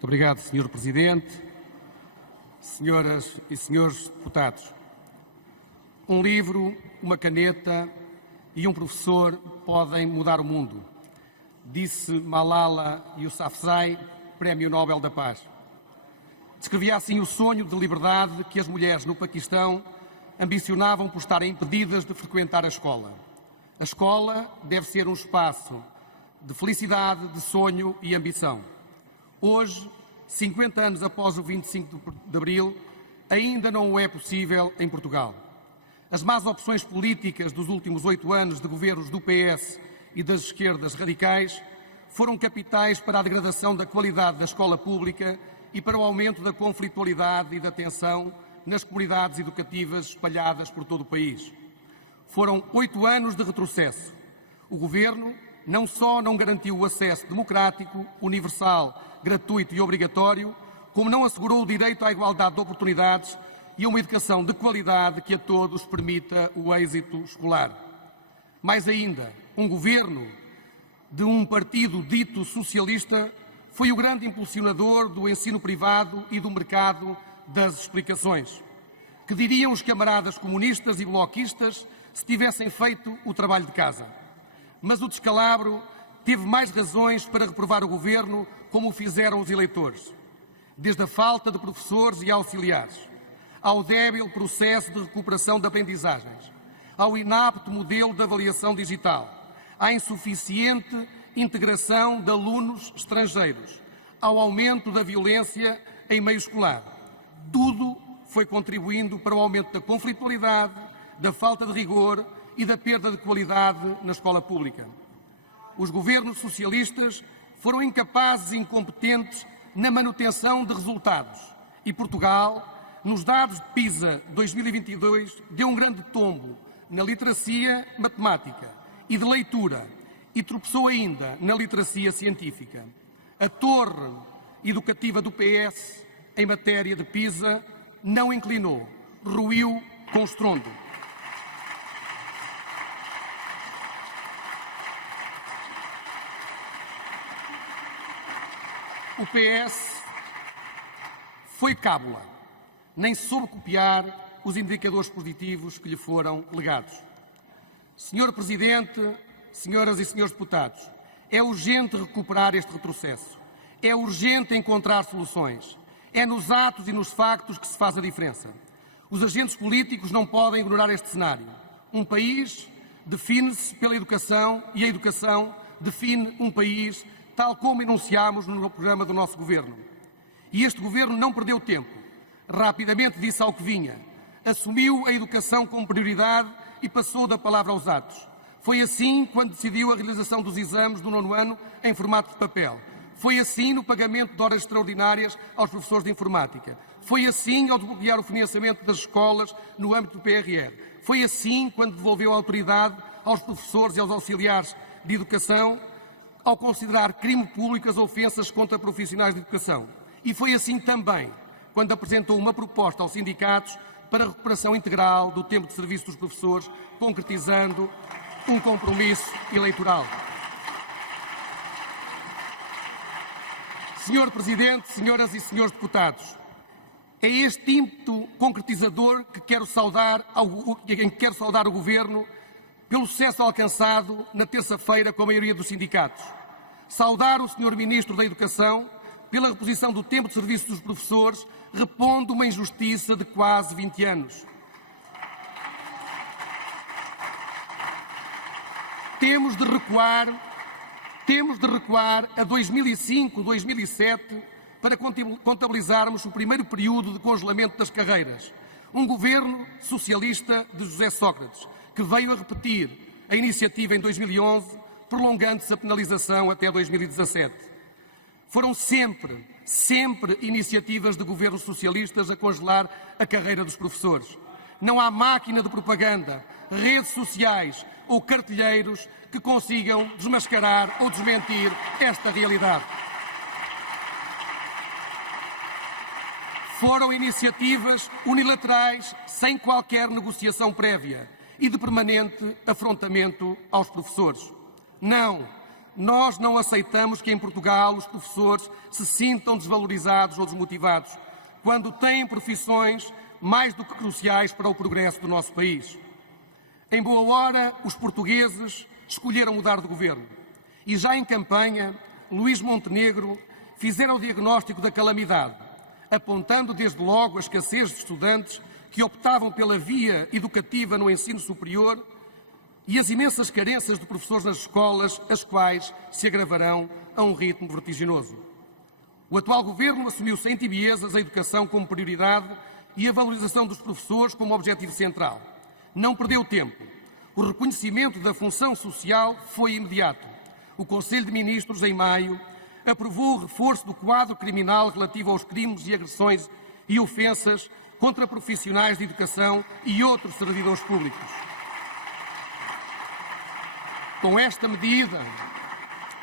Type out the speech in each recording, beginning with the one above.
Muito obrigado, Sr. Presidente, senhoras e senhores deputados. Um livro, uma caneta e um professor podem mudar o mundo, disse Malala Yousafzai, Prémio Nobel da Paz. Descrevia assim o sonho de liberdade que as mulheres no Paquistão ambicionavam por estarem impedidas de frequentar a escola. A escola deve ser um espaço de felicidade, de sonho e ambição. Hoje, 50 anos após o 25 de Abril, ainda não é possível em Portugal. As más opções políticas dos últimos 8 anos de governos do PS e das esquerdas radicais foram capitais para a degradação da qualidade da escola pública e para o aumento da conflitualidade e da tensão nas comunidades educativas espalhadas por todo o país. Foram 8 anos de retrocesso. O Governo não só não garantiu o acesso democrático, universal, gratuito e obrigatório, como não assegurou o direito à igualdade de oportunidades e a uma educação de qualidade que a todos permita o êxito escolar. Mais ainda, um governo de um partido dito socialista foi o grande impulsionador do ensino privado e do mercado das explicações. Que diriam os camaradas comunistas e bloquistas se tivessem feito o trabalho de casa? Mas o descalabro teve mais razões para reprovar o governo, como o fizeram os eleitores. Desde a falta de professores e auxiliares, ao débil processo de recuperação de aprendizagens, ao inapto modelo de avaliação digital, à insuficiente integração de alunos estrangeiros, ao aumento da violência em meio escolar. Tudo foi contribuindo para o aumento da conflitualidade, da falta de rigor e da perda de qualidade na escola pública. Os governos socialistas foram incapazes e incompetentes na manutenção de resultados e Portugal, nos dados de PISA 2022, deu um grande tombo na literacia matemática e de leitura e tropeçou ainda na literacia científica. A torre educativa do PS, em matéria de PISA, não inclinou, ruiu com estrondo. O PS foi cábula, nem soube copiar os indicadores positivos que lhe foram legados. Senhor Presidente, senhoras e senhores deputados, é urgente recuperar este retrocesso. É urgente encontrar soluções. É nos atos e nos factos que se faz a diferença. Os agentes políticos não podem ignorar este cenário. Um país define-se pela educação e a educação define um país, tal como enunciámos no programa do nosso Governo. E este Governo não perdeu tempo. Rapidamente disse ao que vinha. Assumiu a educação como prioridade e passou da palavra aos atos. Foi assim quando decidiu a realização dos exames do 9º ano em formato de papel. Foi assim no pagamento de horas extraordinárias aos professores de informática. Foi assim ao desbloquear o financiamento das escolas no âmbito do PRR. Foi assim quando devolveu a autoridade aos professores e aos auxiliares de educação ao considerar crime público as ofensas contra profissionais de educação. E foi assim também quando apresentou uma proposta aos sindicatos para a recuperação integral do tempo de serviço dos professores, concretizando um compromisso eleitoral. Senhor Presidente, senhoras e senhores deputados, é este ímpeto concretizador que quero saudar o Governo pelo sucesso alcançado na terça-feira com a maioria dos sindicatos. Saudar o Sr. Ministro da Educação pela reposição do tempo de serviço dos professores, repondo uma injustiça de quase 20 anos. Temos de recuar a 2005, 2007 para contabilizarmos o primeiro período de congelamento das carreiras. Um governo socialista de José Sócrates, que veio a repetir a iniciativa em 2011, prolongando-se a penalização até 2017. Foram sempre iniciativas de governos socialistas a congelar a carreira dos professores. Não há máquina de propaganda, redes sociais ou cartelheiros que consigam desmascarar ou desmentir esta realidade. Foram iniciativas unilaterais, sem qualquer negociação prévia e de permanente afrontamento aos professores. Não Nós não aceitamos que em Portugal os professores se sintam desvalorizados ou desmotivados quando têm profissões mais do que cruciais para o progresso do nosso país. Em boa hora, os portugueses escolheram mudar de governo e já em campanha, Luís Montenegro fizera o diagnóstico da calamidade, apontando desde logo a escassez de estudantes que optavam pela via educativa no ensino superior e as imensas carências de professores nas escolas, as quais se agravarão a um ritmo vertiginoso. O atual governo assumiu sem tibiezas a educação como prioridade e a valorização dos professores como objetivo central. Não perdeu tempo. O reconhecimento da função social foi imediato. O Conselho de Ministros, em maio, aprovou o reforço do quadro criminal relativo aos crimes e agressões e ofensas contra profissionais de educação e outros servidores públicos. Com esta medida,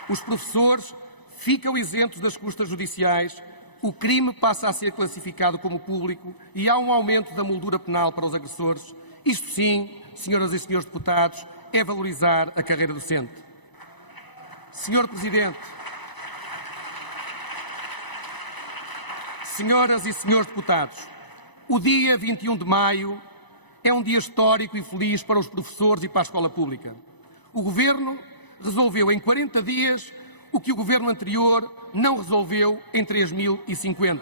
os professores ficam isentos das custas judiciais, o crime passa a ser classificado como público e há um aumento da moldura penal para os agressores. Isto sim, senhoras e senhores deputados, é valorizar a carreira docente. Senhor Presidente, senhoras e senhores deputados, o dia 21 de maio é um dia histórico e feliz para os professores e para a escola pública. O Governo resolveu em 40 dias o que o Governo anterior não resolveu em 3.050.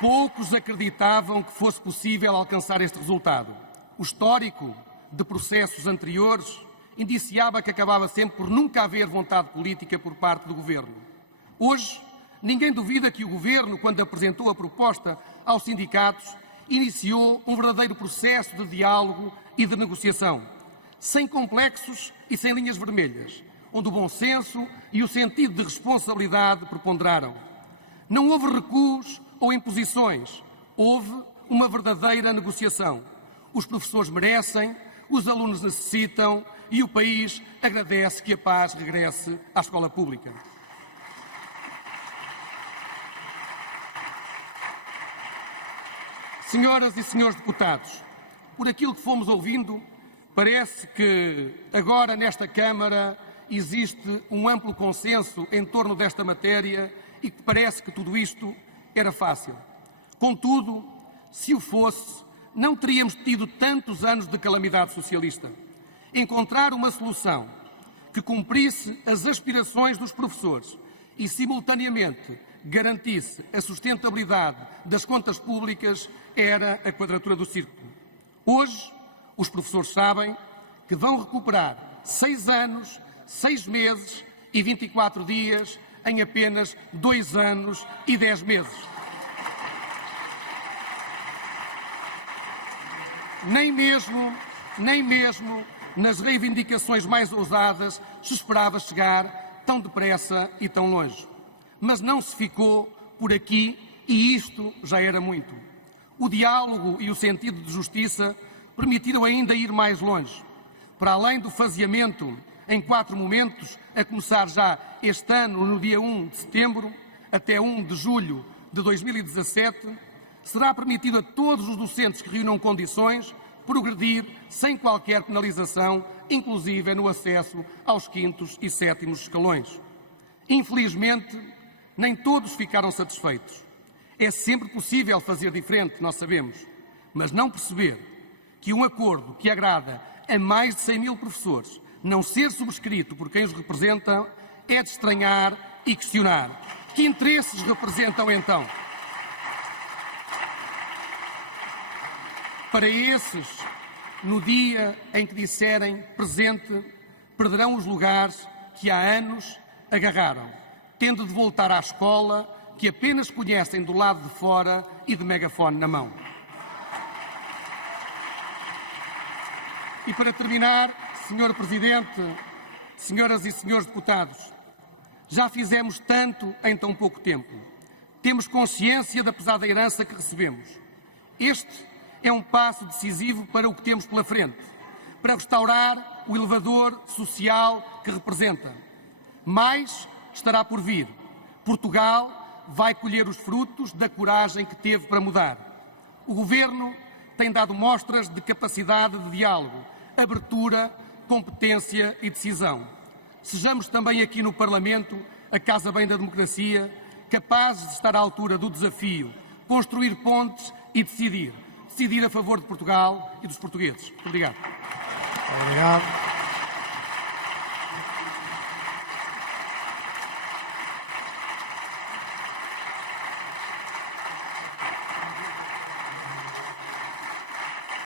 Poucos acreditavam que fosse possível alcançar este resultado. O histórico de processos anteriores indiciava que acabava sempre por nunca haver vontade política por parte do Governo. Hoje, ninguém duvida que o Governo, quando apresentou a proposta aos sindicatos, iniciou um verdadeiro processo de diálogo e de negociação, sem complexos e sem linhas vermelhas, onde o bom senso e o sentido de responsabilidade preponderaram. Não houve recuos ou imposições, houve uma verdadeira negociação. Os professores merecem, os alunos necessitam e o país agradece que a paz regresse à escola pública. Senhoras e senhores deputados, por aquilo que fomos ouvindo, parece que agora nesta Câmara existe um amplo consenso em torno desta matéria e que parece que tudo isto era fácil. Contudo, se o fosse, não teríamos tido tantos anos de calamidade socialista. Encontrar uma solução que cumprisse as aspirações dos professores e, simultaneamente, garantisse a sustentabilidade das contas públicas era a quadratura do círculo. Hoje, os professores sabem que vão recuperar 6 anos, 6 meses e 24 dias em apenas 2 anos e 10 meses. Nem mesmo nas reivindicações mais ousadas se esperava chegar tão depressa e tão longe. Mas não se ficou por aqui e isto já era muito. O diálogo e o sentido de justiça permitiram ainda ir mais longe. Para além do faseamento em 4 momentos, a começar já este ano, no dia 1 de setembro, até 1 de julho de 2017, será permitido a todos os docentes que reúnam condições progredir sem qualquer penalização, inclusive no acesso aos 5º e 7º escalões. Infelizmente, nem todos ficaram satisfeitos. É sempre possível fazer diferente, nós sabemos, mas não perceber que um acordo que agrada a mais de 100.000 professores não ser subscrito por quem os representa é de estranhar e questionar. Que interesses representam então? Para esses, no dia em que disserem presente, perderão os lugares que há anos agarraram, tendo de voltar à escola que apenas conhecem do lado de fora e de megafone na mão. E para terminar, Sr. Presidente, senhoras e senhores deputados, já fizemos tanto em tão pouco tempo. Temos consciência da pesada herança que recebemos. Este é um passo decisivo para o que temos pela frente, para restaurar o elevador social que representa. Mais estará por vir. Portugal vai colher os frutos da coragem que teve para mudar. O Governo tem dado mostras de capacidade de diálogo, abertura, competência e decisão. Sejamos também aqui no Parlamento, a Casa Bem da Democracia, capazes de estar à altura do desafio, construir pontes e decidir. Decidir a favor de Portugal e dos portugueses. Muito obrigado. Obrigado.